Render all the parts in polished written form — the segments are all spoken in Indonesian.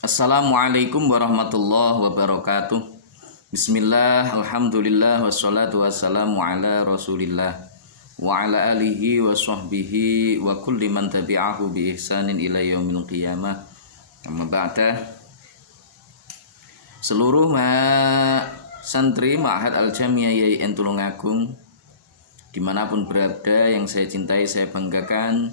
Assalamualaikum warahmatullahi wabarakatuh. Bismillah, alhamdulillah, wassalatu wassalamu ala rasulillah wa ala alihi wa sahbihi wa kulli man tabi'ahu bi ihsanin ila yaumil qiyamah. Amma ba'da. Seluruh santri Ma'had Al-Jamiah YIN Tulungagung dimanapun berada, yang saya cintai, saya banggakan.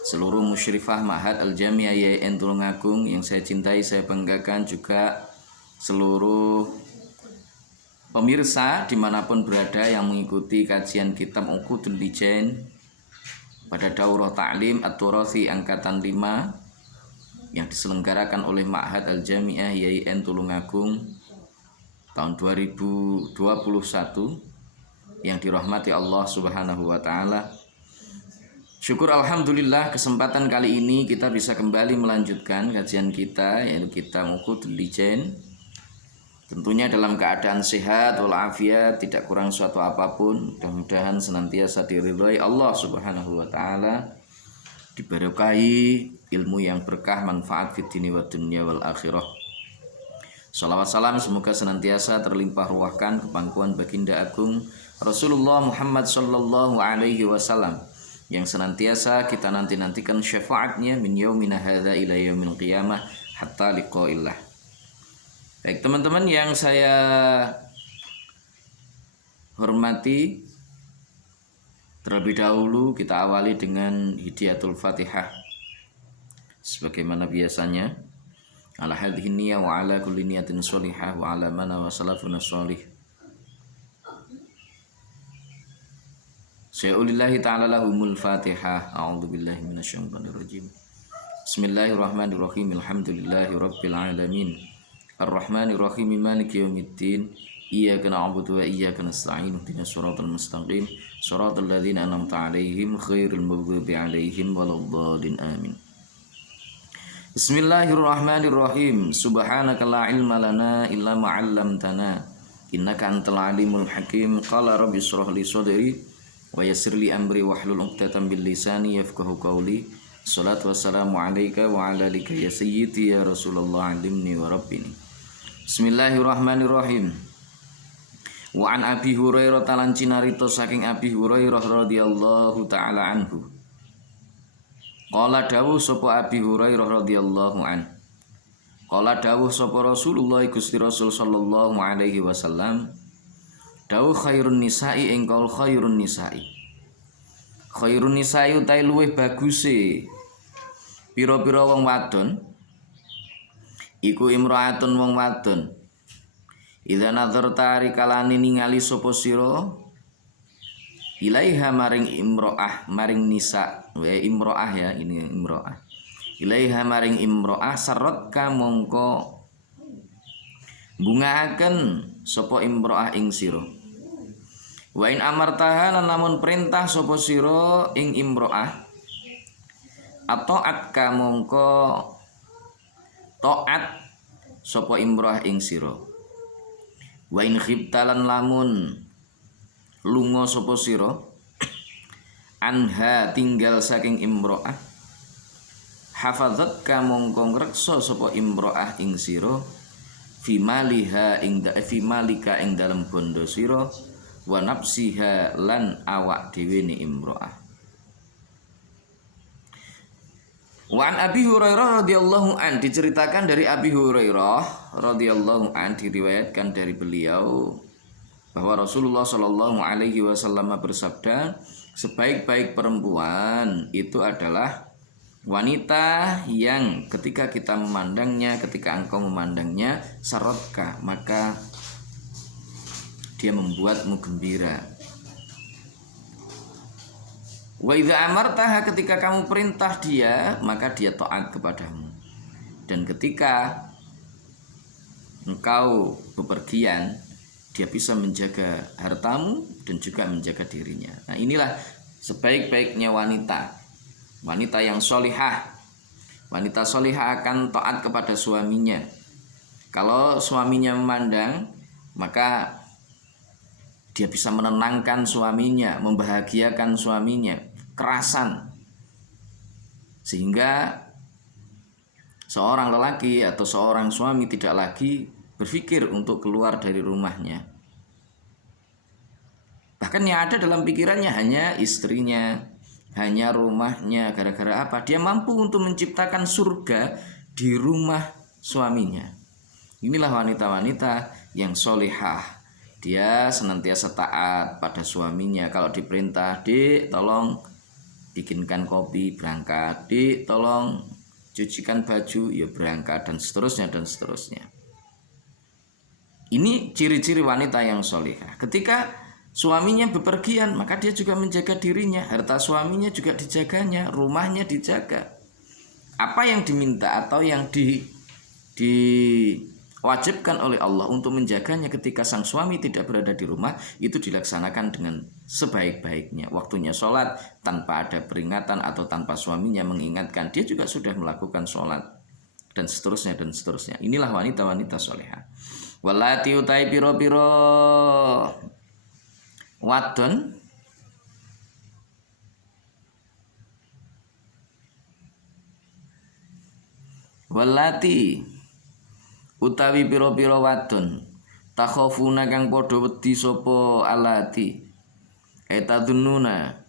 Seluruh musyrifah Ma'had Al-Jamiah YIN Tulungagung yang saya cintai, saya banggakan. Juga seluruh pemirsa dimanapun berada yang mengikuti kajian kitab Uqudul Lijain pada Daurah Ta'lim At-Turathi Angkatan 5 yang diselenggarakan oleh Ma'had Al-Jamiah YIN Tulungagung tahun 2021, yang dirahmati Allah Subhanahu wa Ta'ala. Syukur alhamdulillah, kesempatan kali ini kita bisa kembali melanjutkan kajian kita, yaitu kitab Uqudul Lijain. Tentunya dalam keadaan sehat walafiat, tidak kurang suatu apapun. Mudah-mudahan senantiasa diridhai Allah Subhanahu wa Ta'ala, diberkahi ilmu yang berkah, manfaat fid dini wa dunya wal akhirah. Shalawat salam semoga senantiasa terlimpah ruahkan ke pangkuan baginda agung Rasulullah Muhammad sallallahu alaihi wasallam, yang senantiasa kita nantikan syafaatnya min yaumina hadza ila yaumil qiyamah hatta liqa'illah. Baik teman-teman yang saya hormati, terlebih dahulu kita awali dengan hidayatul Fatihah sebagaimana biasanya. Ala hadhihi niyyah wa ala kulli niyatin sholihah wa ala mana wa salafuna sholih. Syai'ulillahi ta'ala lahumul Fatihah. A'udzu billahi minasyaitonir rajim. Bismillahirrahmanirrahim. Alhamdulillahi rabbil alamin. Arrahmanirrahim. Maliki yaumiddin. Iyyaka na'budu wa iyyaka nasta'in. Ihdinas siratal mustaqim. Shiratal ladzina an'amta 'alaihim ghairil maghdubi 'alaihim waladdallin. Amin. Bismillahirrahmanirrahim. Subhanaka la ilma lana illa ma 'allamtana. Innaka antal alimul hakim. Qala rabbi shrah li sadri wa yassir li amri wahlul 'uqdatam bil lisani yafqahu qawli. Shalatu wassalamu alayka wa ala alika ya sayyidi ya Rasulullah, alimni wa rabbini. Bismillahirrahmanirrahim. Wa an Abi Hurairah talan cinarito saking Abi Hurairah radhiyallahu taala anhu. Qala dawuh sapa Abi Hurairah radhiyallahu an. Qala dawuh sapa Rasulullah Gusti Rasul sallallahu alaihi wasallam. Dawuh khairun nisa'i engkol khairun nisa'i. Khairun nisa'i utai luweh baguse pira-pira wong wadon iku imra'atun wong wadon. Idza nazarta rikalane ningali sapa sira ilaiha maring imro'ah, maring nisa, imro'ah ya, ini imro'ah. Ilaiha maring imro'ah sarratka mongko bungaaken sapa imro'ah ing sira. Wa in amartaha lan lamun perintah sapa sira ing imro'ah, ataat ka mongko taat sapa imro'ah ing sira. Wa in khifta lan lamun lunga sapa sira anha tinggal saking imro'ah, hafadzat ka mongko ngreksa sapa imro'ah ing sira fi maliha ing fi malika ing dalem bondo sira wa nafsiha lan awak dhewe ni imro'ah. Wa an Abi Hurairah radhiyallahu an, diceritakan dari Abi Hurairah radhiyallahu an, diriwayatkan dari beliau bahwa Rasulullah Shallallahu alaihi wasallam bersabda, sebaik-baik perempuan itu adalah wanita yang ketika kita memandangnya, ketika engkau memandangnya, sarotka, maka dia membuatmu gembira. Wa idza amartaha, ketika kamu perintah dia, maka dia taat kepadamu. Dan ketika engkau bepergian, dia bisa menjaga hartamu dan juga menjaga dirinya. Nah, inilah sebaik-baiknya wanita. Wanita yang solihah. Wanita solihah akan taat kepada suaminya. Kalau suaminya memandang, maka dia bisa menenangkan suaminya, membahagiakan suaminya, kerasan. Sehingga seorang lelaki atau seorang suami tidak lagi berpikir untuk keluar dari rumahnya. Bahkan yang ada dalam pikirannya hanya istrinya, hanya rumahnya. Gara-gara apa? Dia mampu untuk menciptakan surga di rumah suaminya. Inilah wanita-wanita yang solihah. Dia senantiasa taat pada suaminya. Kalau diperintah, "Dik, tolong bikinkan kopi," berangkat. "Dik, tolong cucikan baju," ya berangkat, dan seterusnya dan seterusnya. Ini ciri-ciri wanita yang solihah. Ketika suaminya bepergian, maka dia juga menjaga dirinya. Harta suaminya juga dijaganya, rumahnya dijaga. Apa yang diminta atau yang diwajibkan oleh Allah untuk menjaganya ketika sang suami tidak berada di rumah, itu dilaksanakan dengan sebaik-baiknya. Waktunya sholat tanpa ada peringatan atau tanpa suaminya mengingatkan, dia juga sudah melakukan sholat, dan seterusnya dan seterusnya. Inilah wanita-wanita solehah. Walati utai piro-piro wadon walati utawi piro-piro wadon takhofuna kang padha wedi sapa alati etadununa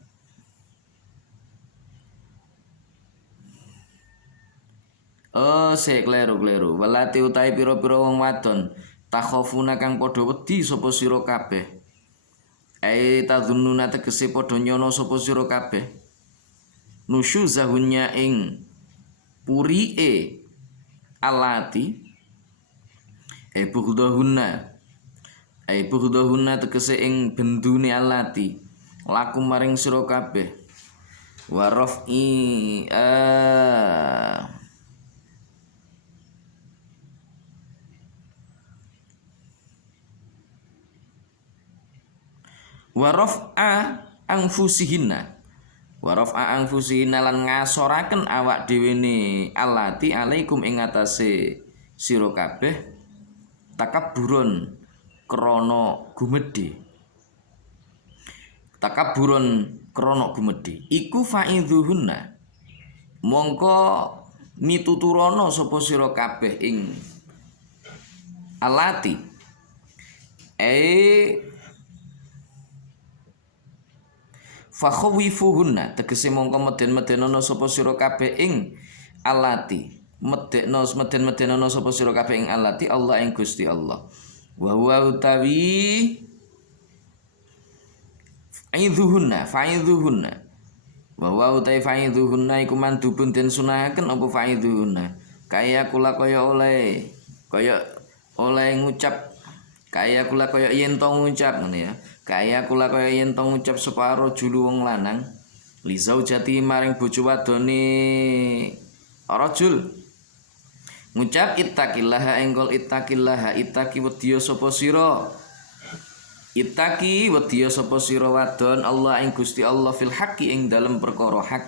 kleru. Walati utawi piro-piro wong wadon takhofuna kang padha wedi sapa sira kabeh. Tadununa tegese padha nyono sapa sira kabeh. Nusyuzahunnya ing purie alati bughdahunna tegese ing bendune alati laku maring sira kabeh. Warafi waraf'a anfusihinna lan ngasoraken awak dhewe ne alati alaikum ing atase sira kabeh takabburon krana gumedhe iku faidhuhunna mongko mituturana sapa sira kabeh ing alati fakhawifuhunna tegese mongko meden-medenono sapa sira kabeh ing alati meden-medenono sapa sira kabeh ing alati Allah ing Gusti Allah wa huwa utawi faidhuhunna wa huwa utawi faidhuhunna iku mandubun den sunahaken apa faidhuhunna kaya kula kaya ngucap kaya kula kaya yen to ngucap ngene ya. Kaya kula kaya yen to ngucap separo julu wong lanang li zaujati maring bojo wadone rajul ngucap ittaqillaha engkol ittaqillaha ittaqi wedya sapa sira wadon Allah ing Gusti Allah fil haqqi ing dalem perkara hak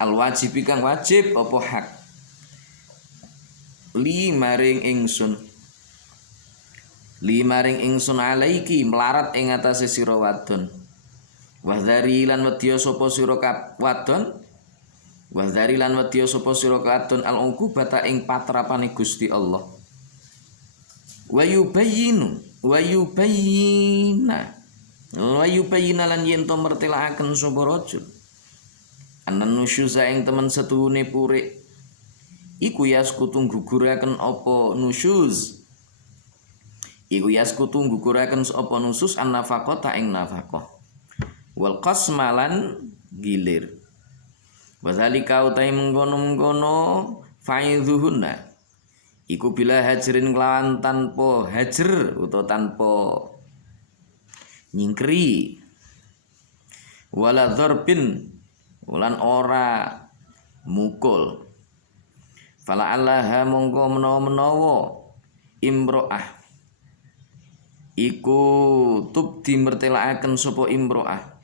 al wajibi kang wajib apa hak li maring ingsun alaiki melarat ing atase sira wadon wahdari lan wedya sapa sira wadon al uqubata ing patrapane Gusti Allah wa yubayyina lan yen to mertelakaken sapa rajul anan nusyuza ing temen setuhune purik iku yaskutu guguraken apa nusyuz iku yaskutu guguraken apa nusus an nafaqata ing nafaqah wal qasmalan gilir wazalika utai mengkono faidhuhunna iku bila hajrin kelawan tanpa hajr utawa tanpa nyingkri wala dharbin ulan ora mukul fala allaha mongko menawa imro'ah iku tubdi mertelakaken sapa imro'ah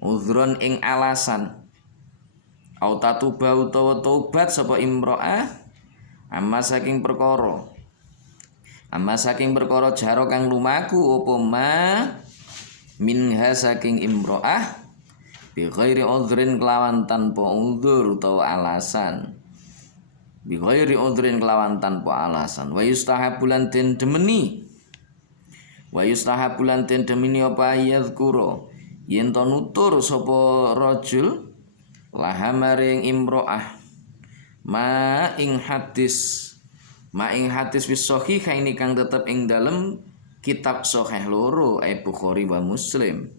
uzron ing alasan au tatuba utawa tobat sapa imro'ah amma saking perkara jaro kang lumaku apa ma minha saking imro'ah bi ghairi udhrin kelawan tanpa uzur utawa alasan bi ghairi udhrin kelawan tanpa alasan. Wa yustahabulan den demeni apa yadhkura yen to nutur sapa rajul laha maring imro'ah ma ing hadis wis sahih ini kang tetep ing dalem kitab sahih loro Bukhari wa Muslim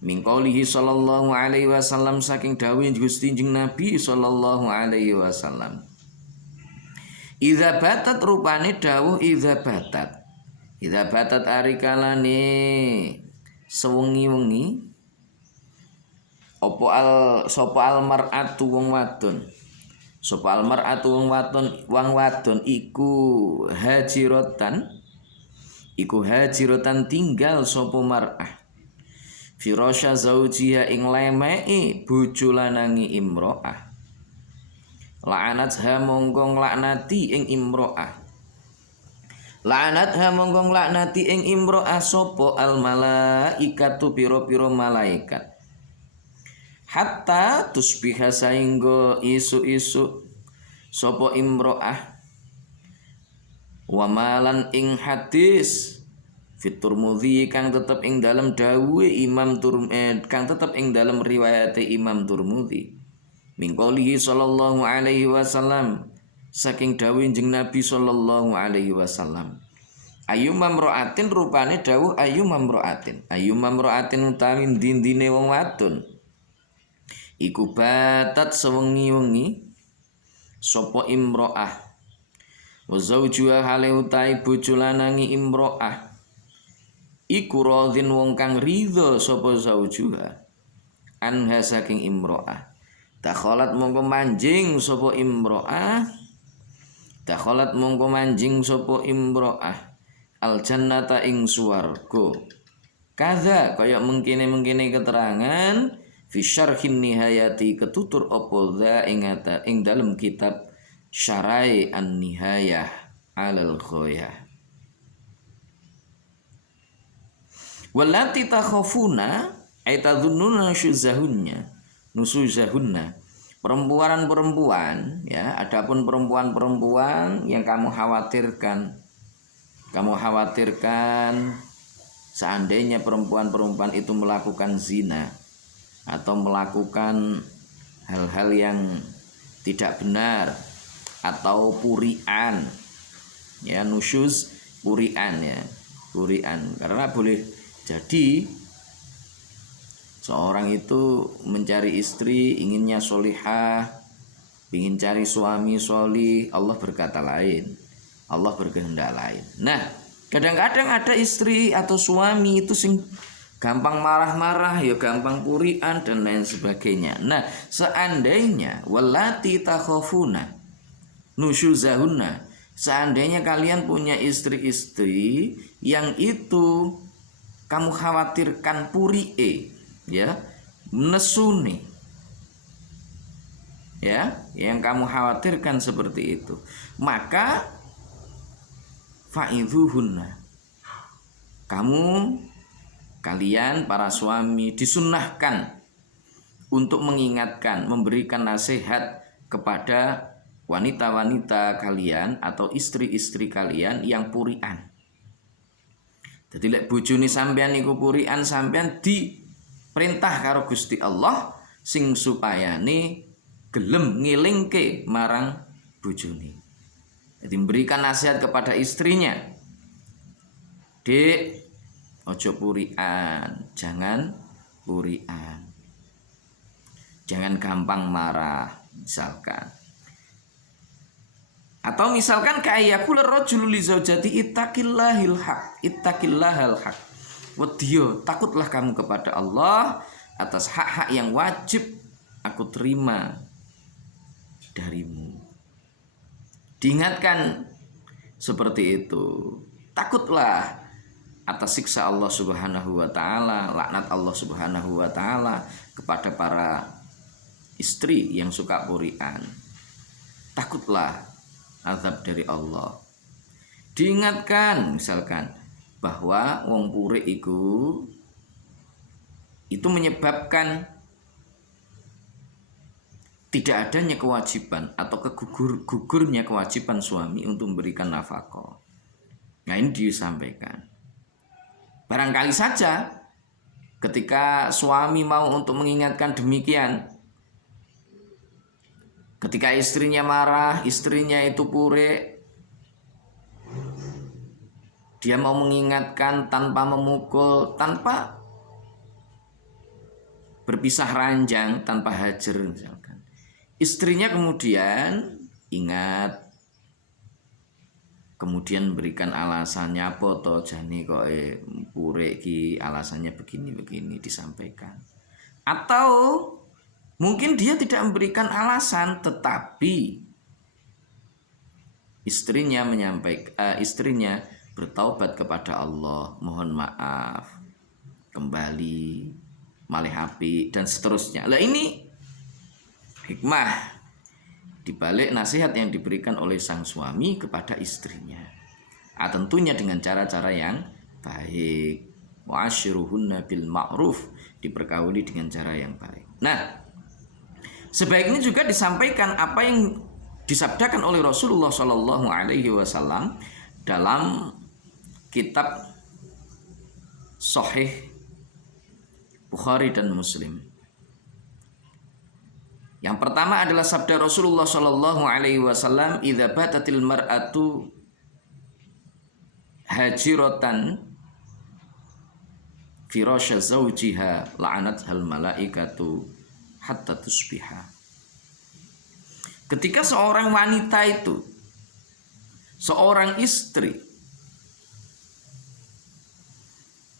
min qaulihi sallallahu alaihi wasallam saking dawuh Gusti Kanjeng Nabi sallallahu alaihi wasallam idza batat rupane dawuh idza batat arikalane sewengi-wengi sapa al mar'atu wong wadon iku hajiratan tinggal sapa mar'ah firasya zaujiha ing lemeki bojo lanangi imro'ah la'anatha monggo nglaknati ing imro'ah sapa al malaikatu pira-pira malaikat hatta tusbiha sainggo isu-isu sapa imro'ah wa malan ing hadis fit Turmudzi kang tetep ing dalem dawuhe kang tetep ing dalem riwayate Imam Turmudzi min qoulihi sallallahu alaihi wasallam saking dawuh Kanjeng Nabi sallallahu alaihi wasallam ayyuma imra'atin rupane dawuh ayyuma imra'atin utawi dindine wong wadon iku batat sewengi-wengi sapa imro'ah wa zaujuha hale utahe bojo lanangi imro'ah iku radhin wong kang ridho sapa zaujuha anha saking imro'ah dakhalat mongko manjing sapa imro'ah al jannata ing swarga kaza kaya mengkene keterangan fi syarhin nihayati ketutur apa za ing dalem kitab Syarai an-Nihayah alal Ghayah wallati takhafuna ay tadhunnuna nusuzahunna perempuan ya adapun perempuan yang kamu khawatirkan seandainya perempuan itu melakukan zina atau melakukan hal-hal yang tidak benar atau purian ya nusyuz purian karena boleh jadi seorang itu mencari istri inginnya solihah ingin cari suami solih Allah berkata lain Allah berkehendak lain. Nah kadang-kadang ada istri atau suami itu sing gampang marah-marah, ya gampang purian dan lain sebagainya. Nah, seandainya wallati takhafuna nusyuzahunna, seandainya kalian punya istri-istri yang itu kamu khawatirkan purie, ya, nesune. Ya, yang kamu khawatirkan seperti itu. Maka fa'idhuhunna. Kalian para suami disunnahkan untuk mengingatkan, memberikan nasihat kepada wanita-wanita kalian atau istri-istri kalian yang purian. Jadi lek bojone sampean iku purian, sampean diperintah karo Gusti Allah sing supayane gelem ngilingke marang bojone. Jadi memberikan nasihat kepada istrinya. Dek, ojo purian, jangan purian. Jangan gampang marah, misalkan. Atau misalkan ka'ayyakul rajulu li zaujati ittaqillahal haq. Wadiyo, takutlah kamu kepada Allah atas hak-hak yang wajib aku terima darimu. Diingatkan seperti itu. Takutlah atas siksa Allah Subhanahu wa taala, laknat Allah Subhanahu wa taala kepada para istri yang suka purian. Takutlah azab dari Allah. Diingatkan misalkan bahwa wong puri itu menyebabkan tidak adanya kewajiban atau gugurnya kewajiban suami untuk memberikan nafkah. Nah, ini disampaikan. Barangkali saja ketika suami mau untuk mengingatkan demikian, ketika istrinya marah, istrinya itu pure, dia mau mengingatkan tanpa memukul, tanpa berpisah ranjang, tanpa hajar misalkan. Istrinya kemudian ingat, kemudian berikan alasannya apa to jane kok pure ki alasannya begini disampaikan. Atau mungkin dia tidak memberikan alasan, tetapi istrinya istrinya bertaubat kepada Allah, mohon maaf, kembali malih api dan seterusnya. Lah ini hikmah dibalik nasihat yang diberikan oleh sang suami kepada istrinya. Tentunya dengan cara-cara yang baik. Wa'ashiruhunna bil ma'ruf, diperkauli dengan cara yang baik. Nah, sebaiknya juga disampaikan apa yang disabdakan oleh Rasulullah Shallallahu Alaihi Wasallam dalam kitab Sahih Bukhari dan Muslim. Yang pertama adalah sabda Rasulullah Shallallahu Alaihi Wasallam, "Idza batatil mar'atu hajiratan firasya zawjiha la'anathal malaikatu hatta tusbiha." Ketika seorang wanita itu, seorang istri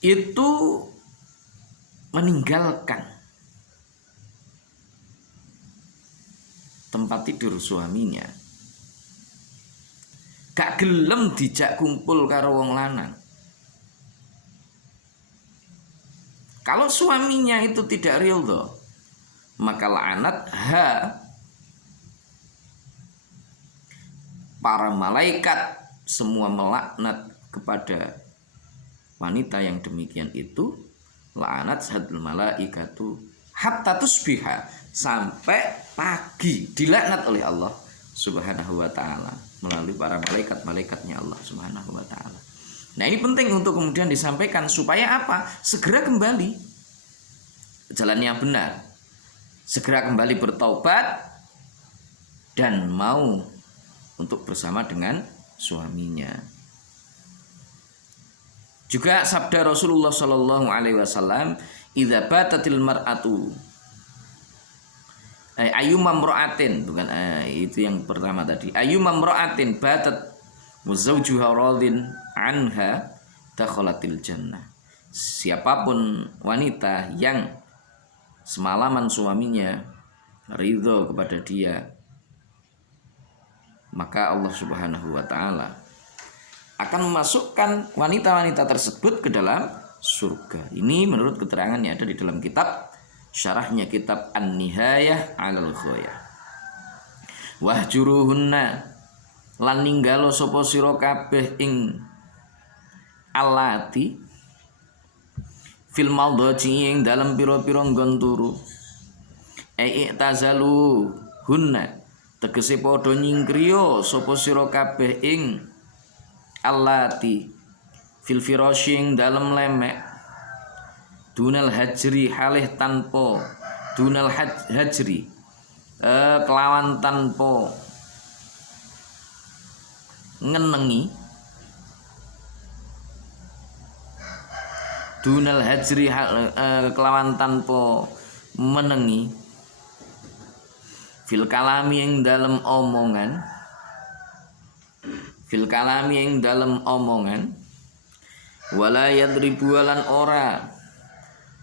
itu meninggalkan tempat tidur suaminya, gak gelem dijak kumpul karo wong lanang. Kalau suaminya itu tidak ridho, maka laknat para malaikat semua melaknat kepada wanita yang demikian itu. Laknat hadil malaikatu hatta tusbiha, sampai pagi dilaknat oleh Allah Subhanahu wa taala melalui para malaikat-malaikatnya Allah Subhanahu wa taala. Nah, ini penting untuk kemudian disampaikan supaya apa? Segera kembali ke jalan yang benar. Segera kembali bertaubat dan mau untuk bersama dengan suaminya. Juga sabda Rasulullah Shallallahu Alaihi Wasallam, "Idza batatil mar'atu ayyuma imra'atin", bukan itu yang pertama tadi. "Ayyuma imra'atin batat wa zawjuha radin anha dakhalatil jannah." Siapapun wanita yang semalaman suaminya ridho kepada dia, maka Allah Subhanahu wa taala akan memasukkan wanita-wanita tersebut ke dalam surga. Ini menurut keterangan yang ada di dalam kitab syarahnya kitab An-Nihayah 'alal Ghayah. Wahjuruhunna, lan ninggalo sapa sira kabeh ing alati fil maldhaji ing dalam pira-pira nggon turu. I'tazalu hunna, tegese padha nyingkriya sapa sira kabeh ing allati fil firashing dalam lemek, dunal hajri halih tanpa, dunal hajri kelawan tanpa ngenengi, dunal hajri kelawan tanpa menengi, fil kalami yang dalam omongan, fil kalami yang dalam omongan, wala yadribu lan ora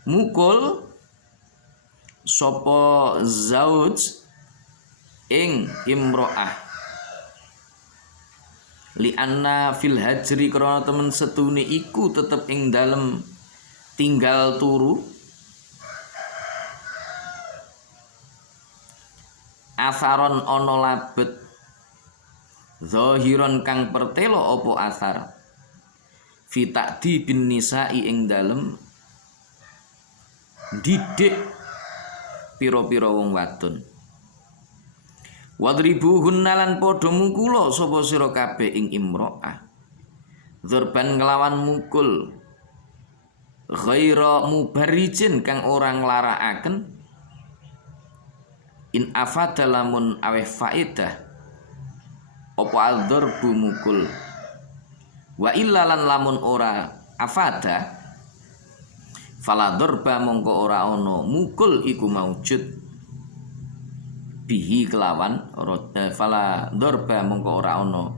mukul sapa zauj ing imro'ah, li anna fil hajri krana temen setune iku tetep ing dalem tinggal turu, asaron ana labet, zahiron kang pertelo opo asar, fi ta'di bin nisa'i ing dalem didik pira-pira wong wadon. Wadribuhunna lan padha mukula sapa sira kabeh ing imro'ah dzurban nglawan mukul ghaira mubarrijin kang ora nglarakaken in afada lamun aweh faedah apa adzurbu mukul wa illa lan lamun ora afada fala dzurba mongko ora ana mukul iku maujud bihi kelawan fala dzurba mongko ora ana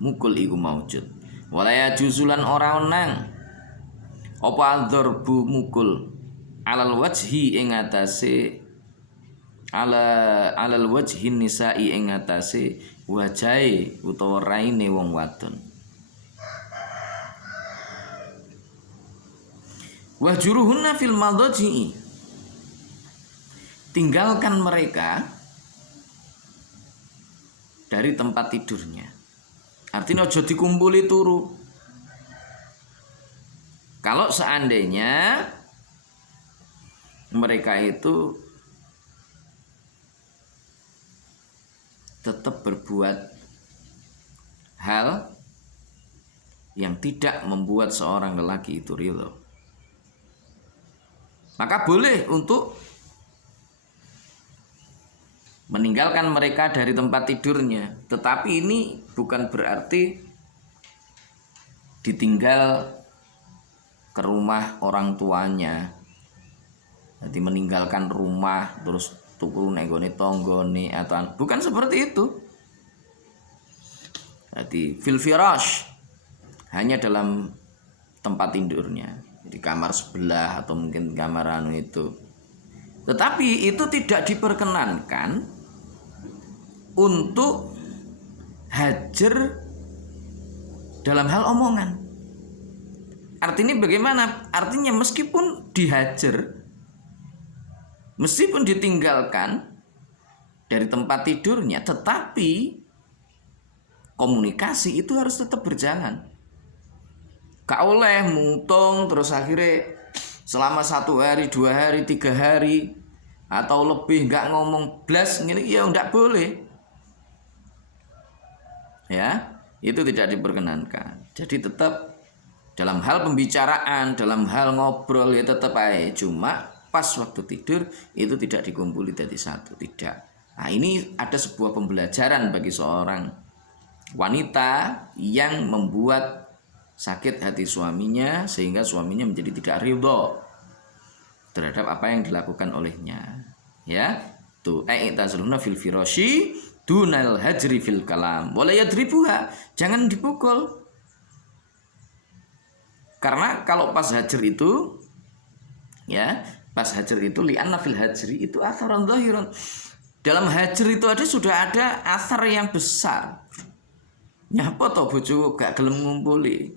mukul iku maujud wala ya juzulan ora onang apa adzurbu mukul alal wajhi ing atase alal wajhin nisa'i ing atase wajahe utawa raine wong wadon. Wahjuruhunna fil madhaji, tinggalkan mereka dari tempat tidurnya. Artinya ojo dikumpuli turu. Kalau seandainya mereka itu tetap berbuat hal yang tidak membuat seorang lelaki itu ridho, maka boleh untuk meninggalkan mereka dari tempat tidurnya. Tetapi ini bukan berarti ditinggal ke rumah orang tuanya. Jadi meninggalkan rumah terus tuku nenggone tonggone atau bukan seperti itu. Jadi fil firash, hanya dalam tempat tidurnya, di kamar sebelah atau mungkin kamar anu itu. Tetapi itu tidak diperkenankan untuk hajar dalam hal omongan. Artinya bagaimana? Artinya meskipun dihajar, meskipun ditinggalkan dari tempat tidurnya, tetapi komunikasi itu harus tetap berjalan. Gak oleh mutung terus akhirnya selama 1 hari, 2 hari, 3 hari atau lebih gak ngomong blas gini, ya enggak boleh. Ya, itu tidak diperkenankan. Jadi tetap dalam hal pembicaraan, dalam hal ngobrol ya tetap aja. Cuma pas waktu tidur itu tidak dikumpuli jadi satu, tidak. Nah, ini ada sebuah pembelajaran bagi seorang wanita yang membuat sakit hati suaminya sehingga suaminya menjadi tidak ridho terhadap apa yang dilakukan olehnya. Ya, tuh i'tazaluna fil firashi dunal hajri fil kalam wala yadribuha, jangan dipukul. Karena kalau pas hajar itu, ya, pas hajar itu li'anna fil hajri itu atharan zahiran. Dalam hajar itu sudah ada athar yang besar. Nyapa toh bojo gak gelem ngumpuli.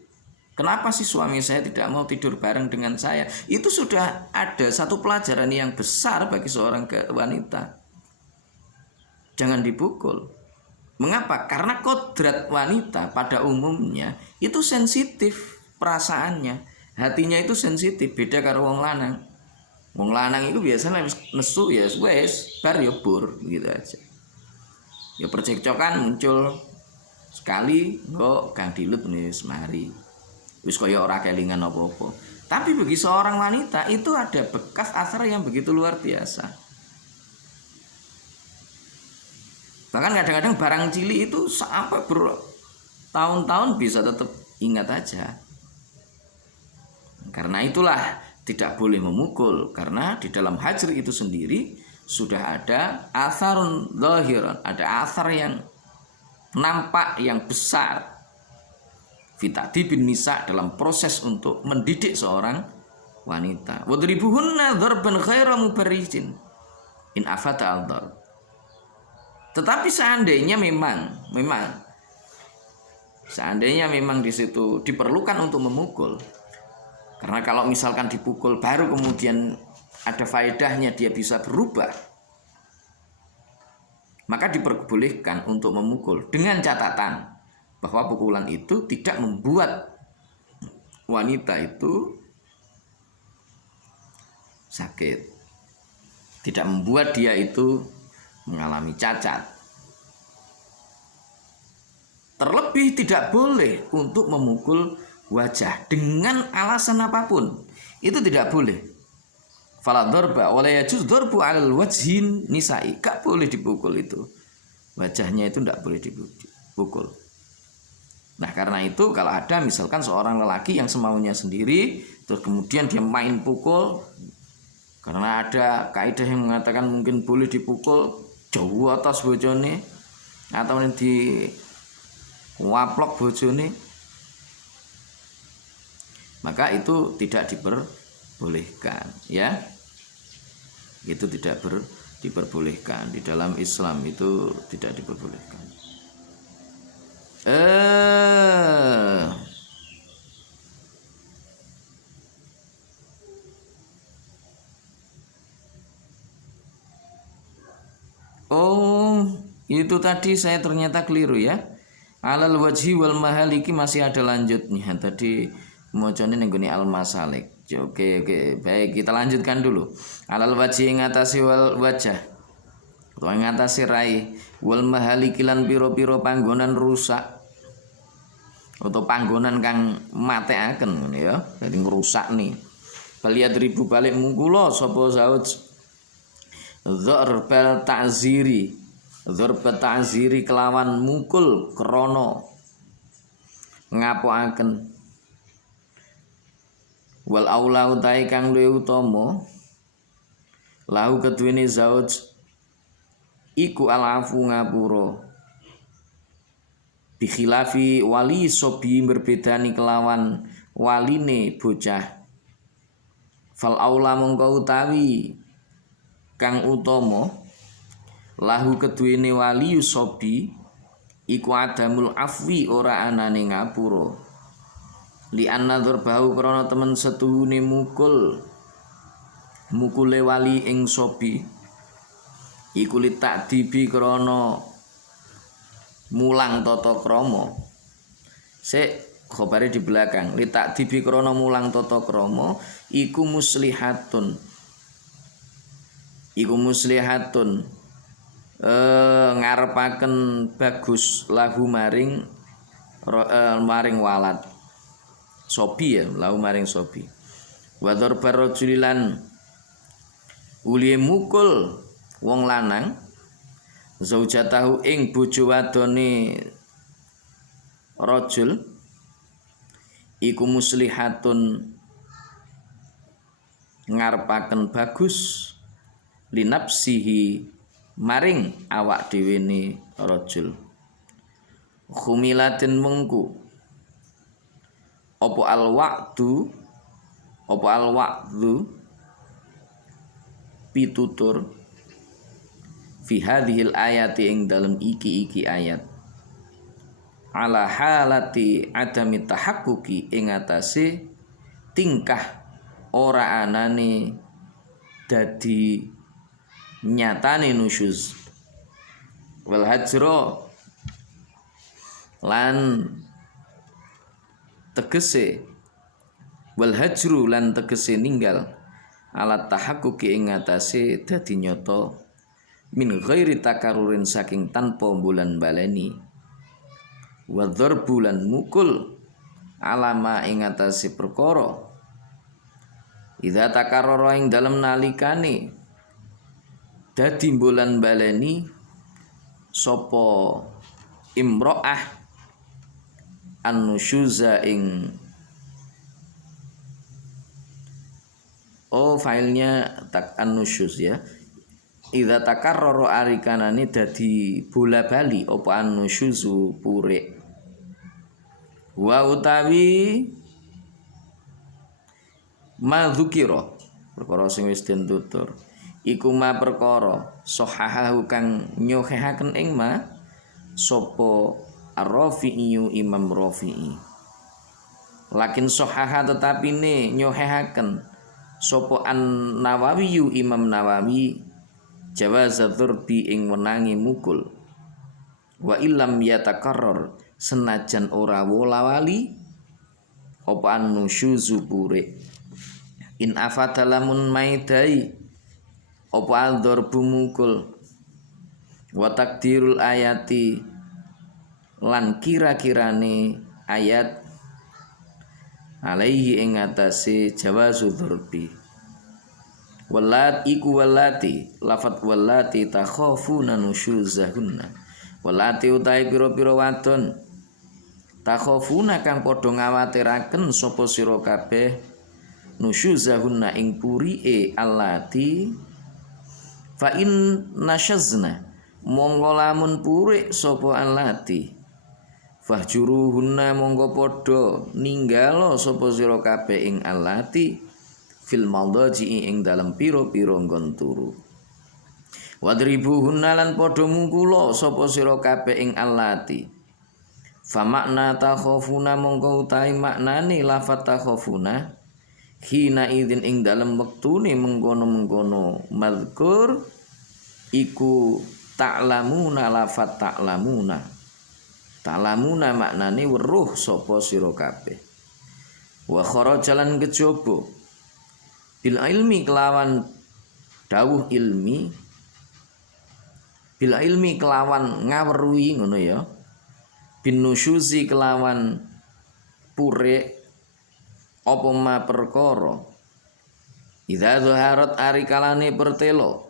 Kenapa sih suami saya tidak mau tidur bareng dengan saya? Itu sudah ada satu pelajaran yang besar bagi seorang wanita. Jangan dipukul. Mengapa? Karena kodrat wanita pada umumnya itu sensitif perasaannya. Hatinya itu sensitif, beda karo wong lanang. Wong lanang itu biasanya nesu ya wes bar ya bur gitu aja. Ya percekcokan muncul sekali kok gang dilut nih semari. Wis kaya ora kelingan apa-apa. Tapi bagi seorang wanita itu ada bekas asar yang begitu luar biasa. Bahkan kadang-kadang barang cilik itu sampai bertahun-tahun bisa tetap ingat aja. Karena itulah tidak boleh memukul, karena di dalam hajar itu sendiri sudah ada atharun zahiran, ada athar yang nampak yang besar. Fitadibin nisa, dalam proses untuk mendidik seorang wanita. Wadribuhunna dzarban ghaira mubarrijin in afata al-dzarb. Tetapi seandainya memang di situ diperlukan untuk memukul. Karena kalau misalkan dipukul baru kemudian ada faedahnya dia bisa berubah, maka diperbolehkan untuk memukul dengan catatan bahwa pukulan itu tidak membuat wanita itu sakit, tidak membuat dia itu mengalami cacat. Terlebih tidak boleh untuk memukul wajah dengan alasan apapun. Itu tidak boleh. Fala darba wala yajuz darbu 'alal wajhin nisa'i. Gak boleh dipukul itu. Wajahnya itu tidak boleh dipukul. Nah, karena itu kalau ada misalkan seorang lelaki yang semaunya sendiri terus kemudian dia main pukul, karena ada kaidah yang mengatakan mungkin boleh dipukul jauh atas bojone atau di waplok bojone, maka itu tidak diperbolehkan, ya. Itu tidak diperbolehkan di dalam Islam, itu tidak diperbolehkan. Oh, itu tadi saya ternyata keliru ya. Alal wajhi wal mahaliki masih ada lanjutnya. Tadi mocone nenggone al masalik. Oke, baik, kita lanjutkan dulu. Alal wajhi ngatasi wal wajah. Utawa ngatasi rai wal mahaliki lan pira-pira panggonan rusak. Atau panggonan kang matekaken ngene ya. Dadi ngrusak nih. Baliat ribu balik mungkula sapa zauj dzarbal ta'ziri. Dzarbat ta'ziri kelawan mukul krana ngapokaken. Wal aula utai kang luwih utama lahu keduwene zauj iku alafu ngapura. Bikhilafi wali sobi berbedani kelawan waline bocah. Fal aula mongko utawi kang utama lahu keduwene wali sobi iku adamul afwi ora anane ngapura. Li anna dzarbahu krana temen setuhune mukule wali ing sobi iku li takdibi krana mulang tata krama. Sik khobare di belakang. Li takdibi krana mulang tata krama iku muslihatun. Iku muslihatun ngarepaken bagus lahu maring walat sobi ya, lahu maring sobi. Wa dzarbar rajulilan uli mukul wong lanang zaujatahu ing bojo wadone rajul iku muslihatun ngarepaken bagus linapsihi maring awak dhewene rajul. Khumilatin mengku apa al wa'du pitutur fi hadhil ayati ing dalem iki ayat ala halati adami tahaqquqi ing atase tingkah ora anane dadi nyatane nusyuz wal hajra lan tegese wal hajru lan tegese ninggal alat tahaqquqi ing atase dadi nyata min ghairi takarurin saking tanpa bulan baleni wa dzarbu lan mukul alama ing atase perkara idza takarrara ing dalem nalikane dadi bulan baleni sapa imro'ah an-nusyuza ing filenya tak an-nusyuz ya. Idza takarrara arikanane dadi bola bali apa an-nusyuzu pure. Wa utawi madzukira perkara sing wis den tutur iku ma perkara sahahahu kang nyohehaken ing ma sapa Ar-Rafi'i Imam Rafi'i. Lakin sahaha tetapine nyohehaken sapa An-Nawawi Imam Nawawi jawaz dzurbi ing wenangi mukul. Wa illam yatakarrar senajan ora wolawali apa an-nusyuzu pure. In afadalamun maidai apa adzurbu mukul. Wa takdirul ayati lan kira-kirane ayat alaihi ing atase jawazu dzurbi. Walat iku walati lafat walati takhafuna nusyuzahunna. Walati utai pira-pira wadon takhafuna kang padha ngawatiraken sapa sira kabeh nusyuzahunna ing purike allati fa in nasyazna monggo lamun purik sapa allati fahjuruhunna monggo padha ninggalo sapa sira kabeh ing allati fil madaji ing dalam pira-pira nggon turu. Wadribuhunna lan padha mungkula sapa sira kabeh ing allati. Fa makna takhafuna mongko utahe maknane lafat takhafuna hina idzin ing dalam wektune mengkono-mengkono mazkur iku ta'lamuna lafat ta'lamuna. Ta'lamuna maknane weruh sapa sira kabeh. Wa kharajalan kejaba bil ilmi kelawan dawuh ilmi bil ilmi kelawan ngaweruhi ngono ya bin nusyuzi kelawan pure apa ma perkara idza zaharat ari kalane pertelo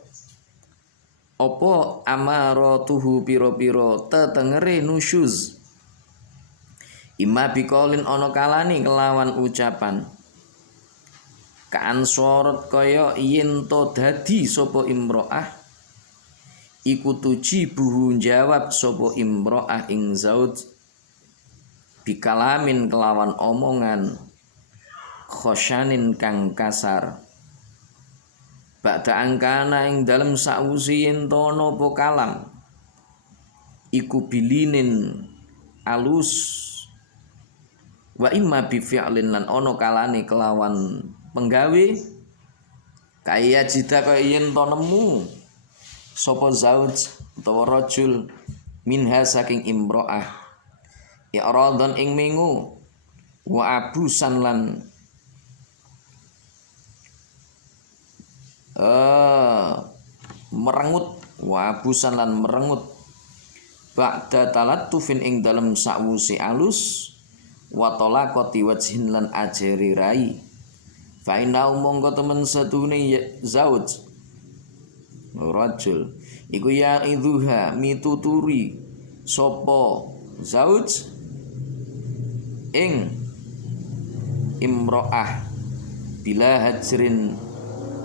apa amaratuhu pira-pira tetengere nusyuz imma biqaulin ana kalane kelawan ucapan kaan sorot kaya yen to dadi sapa imro'ah iku tuji buhu jawab sapa imro'ah ing zauj bikalamin kelawan omongan khosyanin kang kasar ba'da angkana ing dalem sausi yen to napa kalam iku bilinin alus wa imma bi fi'lin lan ana kalane kelawan penggawe kaya jida kaya yen to nemu sapa zauj utawa rajul minha saking imro'ah i'radan ing mengu wa abusan lan merengut wa abusan lan merengut ba'da talattufin ing dalem sawusi alus wa talaqati wajhin lan ajeri rai fa inna monggo temen satune zauj rajul iku ya idzuha mituturi sapa zauj ing imro'ah bila hajrin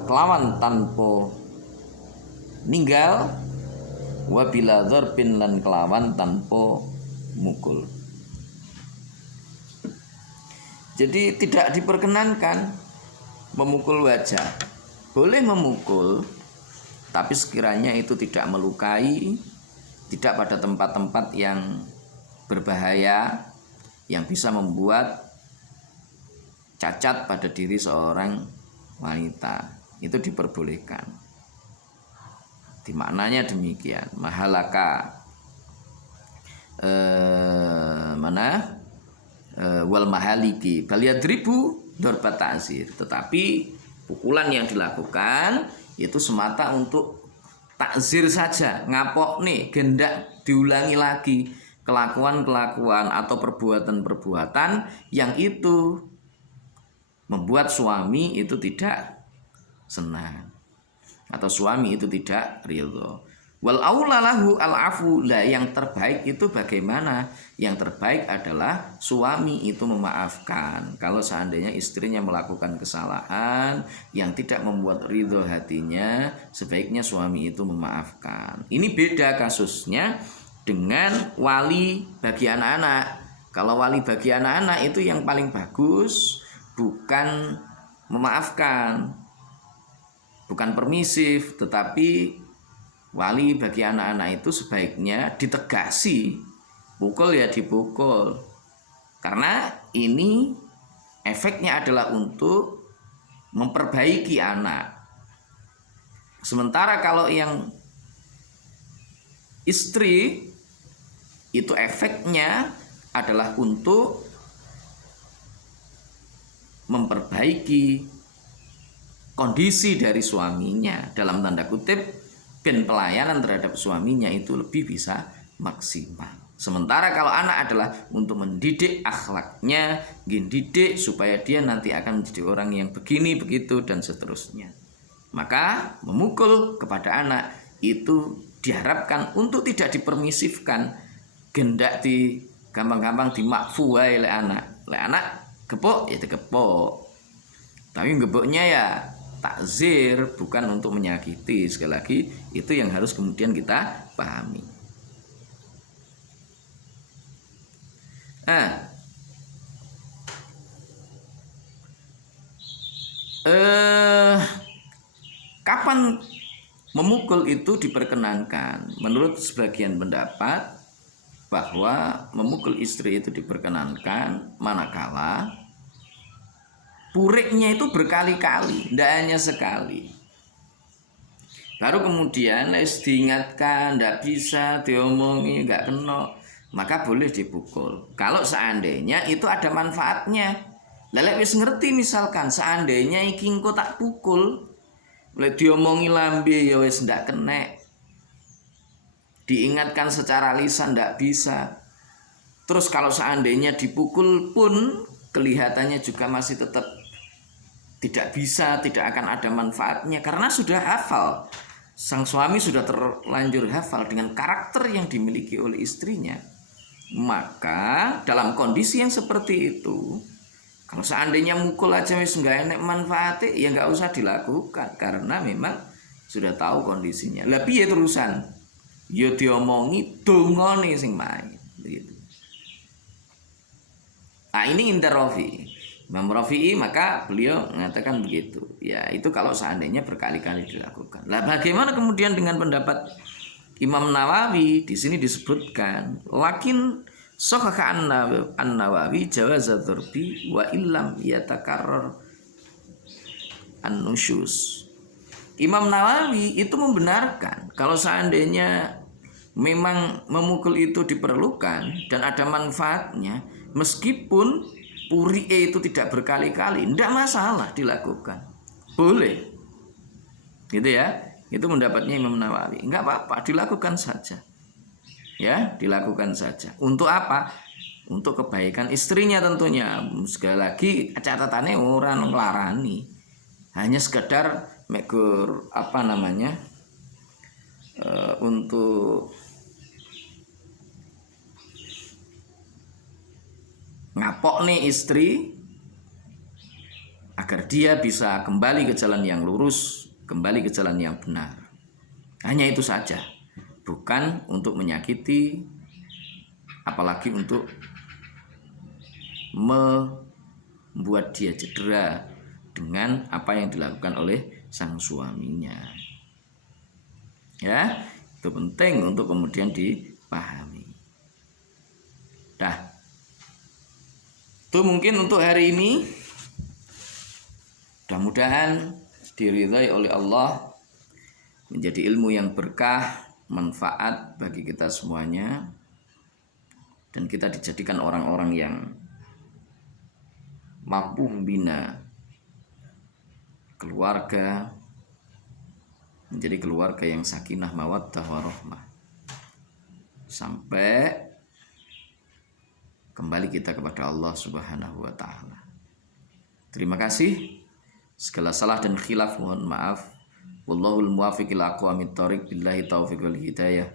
kelawan tanpa ninggal wa bila dzarbin lan kelawan tanpa mukul. Jadi tidak diperkenankan memukul wajah. Boleh memukul, tapi sekiranya itu tidak melukai, tidak pada tempat-tempat yang berbahaya, yang bisa membuat cacat pada diri seorang wanita. Itu diperbolehkan. Dimaknanya demikian. Mahalaka wal mahaliki baliyadribu dorbat ta'zir. Tetapi pukulan yang dilakukan itu semata untuk takzir saja, ngapok nih, gendak diulangi lagi kelakuan-kelakuan atau perbuatan-perbuatan yang itu membuat suami itu tidak senang atau suami itu tidak ridho. Wal aula lahu al afu, lah yang terbaik itu bagaimana? Yang terbaik adalah suami itu memaafkan. Kalau seandainya istrinya melakukan kesalahan yang tidak membuat ridho hatinya, sebaiknya suami itu memaafkan. Ini beda kasusnya dengan wali bagi anak-anak. Kalau wali bagi anak-anak itu yang paling bagus bukan memaafkan, bukan permisif, tetapi wali bagi anak-anak itu sebaiknya ditegasi, pukul ya dipukul. Karena ini efeknya adalah untuk memperbaiki anak. Sementara kalau yang istri itu efeknya adalah untuk memperbaiki kondisi dari suaminya, dalam tanda kutip ben pelayanan terhadap suaminya itu lebih bisa maksimal. Sementara kalau anak adalah untuk mendidik akhlaknya, didik supaya dia nanti akan menjadi orang yang begini, begitu, dan seterusnya. Maka memukul kepada anak itu diharapkan untuk tidak dipermisifkan, gendak di gampang-gampang dimakfu oleh anak. Oleh anak gepok ya digepok. Tapi geboknya ya takzir, bukan untuk menyakiti. Sekali lagi itu yang harus kemudian kita pahami. Kapan memukul itu diperkenankan? Menurut sebagian pendapat bahwa memukul istri itu diperkenankan manakala puriknya itu berkali-kali, tidak hanya sekali. Baru kemudian diingatkan, tidak bisa, diomongi, nggak kena, maka boleh dipukul. Kalau seandainya itu ada manfaatnya. Lelek wis ngerti misalkan seandainya iki engko tak pukul, boleh diomongi lambe ya wis ndak kena. Diingatkan secara lisan ndak bisa. Terus kalau seandainya dipukul pun kelihatannya juga masih tetap tidak bisa, tidak akan ada manfaatnya karena sudah hafal. Sang suami sudah terlanjur hafal dengan karakter yang dimiliki oleh istrinya. Maka dalam kondisi yang seperti itu, kalau seandainya mukul aja wis nggak enak manfaatnya, ya nggak usah dilakukan karena memang sudah tahu kondisinya. Lah piye terusan? Ya diomongi dongone sing main begitu. Nah ini Indar Rafi'i. Imam Rafi'i maka beliau mengatakan begitu. Ya itu kalau seandainya berkali-kali dilakukan. Lah bagaimana kemudian dengan pendapat Imam Nawawi? Di sini disebutkan lakin sahha an-Nawawi jawaz dzurbi wa illam yatakarrar an-nusyuz. Imam Nawawi itu membenarkan kalau seandainya memang memukul itu diperlukan dan ada manfaatnya, meskipun puri itu tidak berkali-kali, tidak masalah dilakukan, boleh, gitu ya. Itu pendapatnya Imam Nawawi. Enggak apa-apa, dilakukan saja, ya, dilakukan saja. Untuk apa? Untuk kebaikan istrinya tentunya. Sekali lagi catatannya orang nglarani, hanya sekedar mekur untuk ngapok nih istri agar dia bisa kembali ke jalan yang lurus, kembali ke jalan yang benar. Hanya itu saja, bukan untuk menyakiti, apalagi untuk membuat dia cedera dengan apa yang dilakukan oleh sang suaminya. Ya, itu penting untuk kemudian dipahami. Dah, itu mungkin untuk hari ini. Mudah-mudahan diridhai oleh Allah, menjadi ilmu yang berkah, manfaat bagi kita semuanya, dan kita dijadikan orang-orang yang mampu membina keluarga, menjadi keluarga yang sakinah mawaddah warahmah, sampai kembali kita kepada Allah Subhanahu wa taala. Terima kasih. Segala salah dan khilaf mohon maaf. Wallahul muwaffiq ila aqwamit thoriq, billahi taufiq wal hidayah.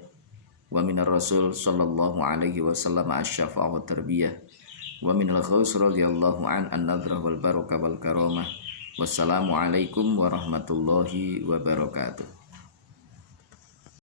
Wa minar rasul sallallahu alaihi wasallam asy-syafa'ah wa tarbiyah. Wa minal ghaus radhiyallahu an-nadrah wal barakah wal karamah. Wassalamu alaikum warahmatullahi wabarakatuh.